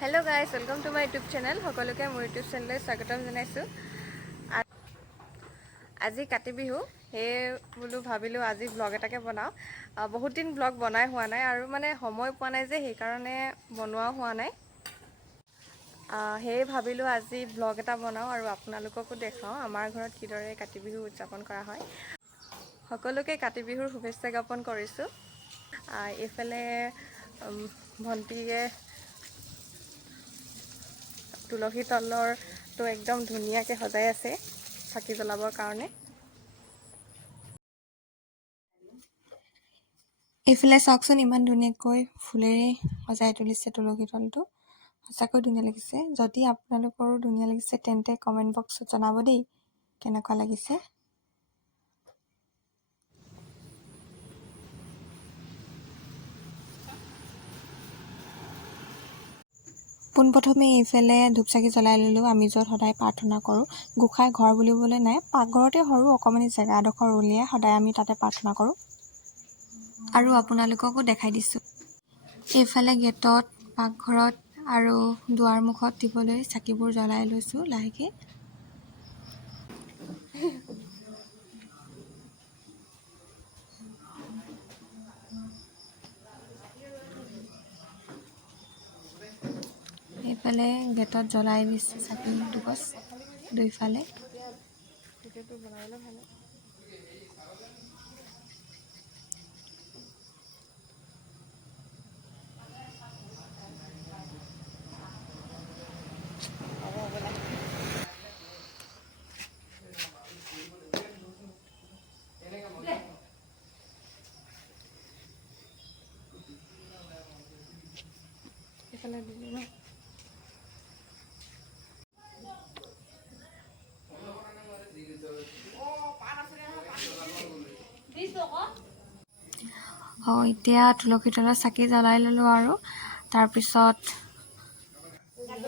Hello guys, welcome to my YouTube channel. সকলোকে মোৰ YouTube channel স্বাগতম জনাইছো। আজি কাতি বিহু হে বুলু ভাবিলো আজি ব্লগ এটাকে বনাও। বহুত দিন ব্লগ বনাই হোৱা নাই আৰু মানে সময় পোৱা নাই যে সেই কাৰণে বনোৱা হোৱা নাই। হে ভাবিলো আজি ব্লগ এটা বনাও আৰু আপোনালোককো দেখাও আমাৰ ঘৰত কিদৰে কাতি বিহু উদযাপন কৰা হয়। সকলোকে কাতি বিহুৰ শুভেচ্ছা জ্ঞাপন কৰিছো। এফালে ভন্টিয়ে তুলসী তলৰ তো একদম ধুনীয়াকৈ সজাই আছে চাকি জ্বলাবৰ কাৰণে। এইফালে চাওকচোন ইমান ধুনীয়াকৈ ফুলেৰে সজাই তুলিছে তুলসী তলটো, সঁচাকৈ ধুনীয়া লাগিছে। যদি আপোনালোকৰো ধুনীয়া লাগিছে তেন্তে কমেণ্ট বক্সত জনাব দেই কেনেকুৱা লাগিছে। পোনপ্ৰথমে এইফালে ধূপচাকি জ্বলাই ল'লোঁ। আমি য'ত সদায় প্ৰাৰ্থনা কৰোঁ, গোঁসাই ঘৰ বুলিবলৈ নাই, পাকঘৰতে সৰু অকণমানি জেগা এডোখৰ উলিয়াই সদায় আমি তাতে প্ৰাৰ্থনা কৰোঁ আৰু আপোনালোককো দেখাই দিছোঁ। এইফালে গেটত, পাকঘৰত আৰু দুৱাৰমুখত দিবলৈ চাকিবোৰ জ্বলাই লৈছোঁ লাহেকৈ। এইফালে গেটত জ্বলাই দিছোঁ চাকি দুগছ দুইফালে। এইফালে দিলোঁ ন। এতিয়া তুলসী তলত চাকি জ্বলাই ল'লোঁ আৰু তাৰপিছত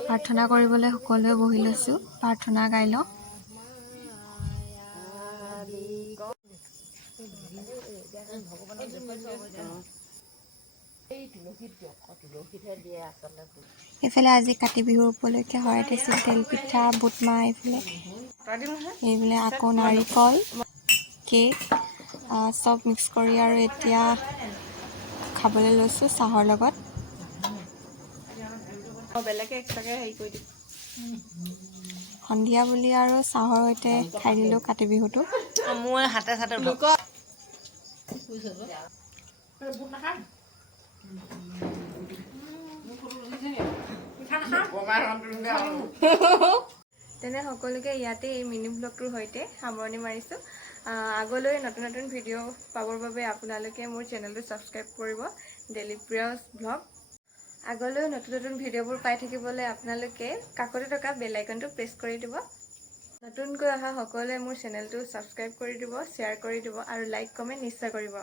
প্ৰাৰ্থনা কৰিবলৈ সকলোৱে বহি লৈছোঁ। প্ৰাৰ্থনা গাই লওঁ। এইফালে আজি কাতি বিহুৰ উপলক্ষে শৰাই দিছিল তেল পিঠা, বুটমাহ, এইফালে আকৌ নাৰিকল, কেক চব মিক্স কৰি আৰু এতিয়া খাবলৈ লৈছোঁ চাহৰ লগত। সন্ধিয়া বুলি আৰু চাহৰ সৈতে খাই দিলোঁ কাতি বিহুটো। মোৰ হাতে চাতে তেনে সকলোকে ইয়াতে এই মিনি ব্লগটোৰ সৈতে সামৰণি মাৰিছোঁ। আগলৈ নতুন নতুন ভিডিঅ' পাবৰ বাবে আপোনালোকে মোৰ চেনেলটো ছাবস্ক্ৰাইব কৰিব, ডেইলি প্ৰিয় ব্লগ। আগলৈ নতুন নতুন ভিডিঅ'বোৰ পাই থাকিবলৈ আপোনালোকে কাষতে থকা বেল আইকনটো প্ৰেছ কৰি দিব। নতুনকৈ অহা সকলোৱে মোৰ চেনেলটো ছাবস্ক্ৰাইব কৰি দিব, শ্বেয়াৰ কৰি দিব আৰু লাইক কমেণ্ট নিশ্চয় কৰিব।